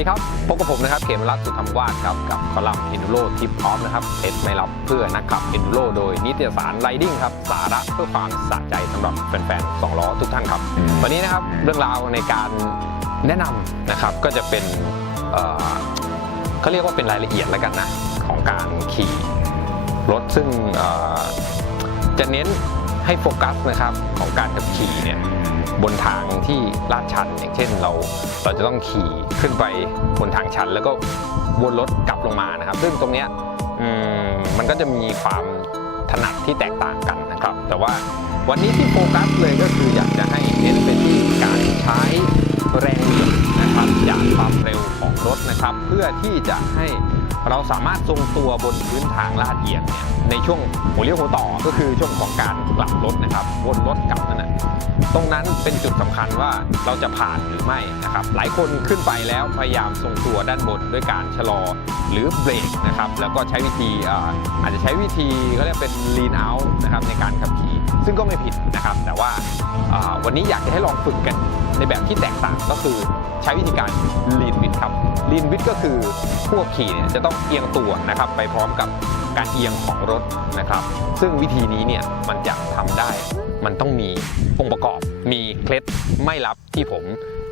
ดีครับ พบกับผมนะครัตน์สุธรรมวาดครับกับคอลัมน์เอนดูโรทิปออฟนะครับเท็จไม่รับเพื่อนักขับเอนดูโรโดยนิตยสารไรดิ้งครับ สาระเพื่อความสะใจสำหรับแฟนๆสองล้อทุกท่านครับ วันนี้นะครับเรื่องราวในการแนะนำนะครับก็จะเป็นเขาเรียกว่าเป็นรายละเอียดแล้วกันนะ ของการขี่รถซึ่งจะเน้นให้โฟกัสนะครับของการขับขี่เนี่ย บนทางที่ลาดชัน อย่างเช่นเราเราจะต้องขี่ขึ้นไปบนทางชัน แล้วก็วนรถกลับลงมานะครับ ซึ่งตรงเนี้ยมมันก็จะมีความถนัดที่แตกต่างกันนะครับ แต่ว่าวันนี้ที่โฟกัสเลยก็คืออยากจะให้เน้นไปที่การใช้แรงเหวี่ยงนะครับจากความเร็วของรถนะครับ เพื่อที่จะให้ เราสามารถทรงตัวบนพื้นทางลาดเอียงเนี่ยในช่วงหัวเลี้ยวหัวต่อก็คือช่วงของการกลับรถนะครับวนรถกลับนั่นนะตรงนั้นเป็นจุดสำคัญว่าเราจะผ่านหรือไม่นะครับ หลายคนขึ้นไปแล้วพยายามทรงตัวด้านบนด้วยการชะลอหรือเบรกนะครับ แล้วก็ใช้วิธีอาจจะใช้วิธีเขาเรียกเป็น lean out นะครับในการขับขี่ ซึ่งก็ไม่ผิดนะครับ แต่ว่าอ่าวันนี้อยากจะให้ลองฝึกกัน ในแบบที่แตกต่างก็คือใช้วิธีการ lean w i t ครับ lean w i t ก็คือผู้ขับขี่เนี่ยจะต้องเอียงตัวนะครับไปพร้อมกับการเอียงของรถนะครับ ซึ่งวิธีนี้เนี่ยมันจะทำได้มันต้องมีองค์ประกอบ มีเคล็ดไม่ลับที่ผม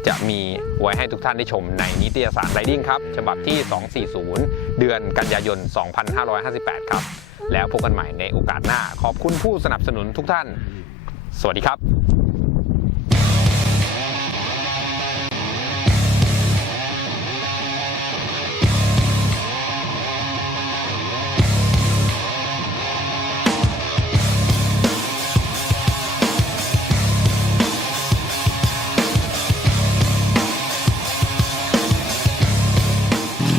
จะมีไว้ให้ทุกท่านได้ชมในนิตยสาร Riding ครับฉบับที่ 240 เดือนกันยายน 2558 ครับ แล้วพบกันใหม่ในโอกาสหน้า ขอบคุณผู้สนับสนุนทุกท่าน สวัสดีครับ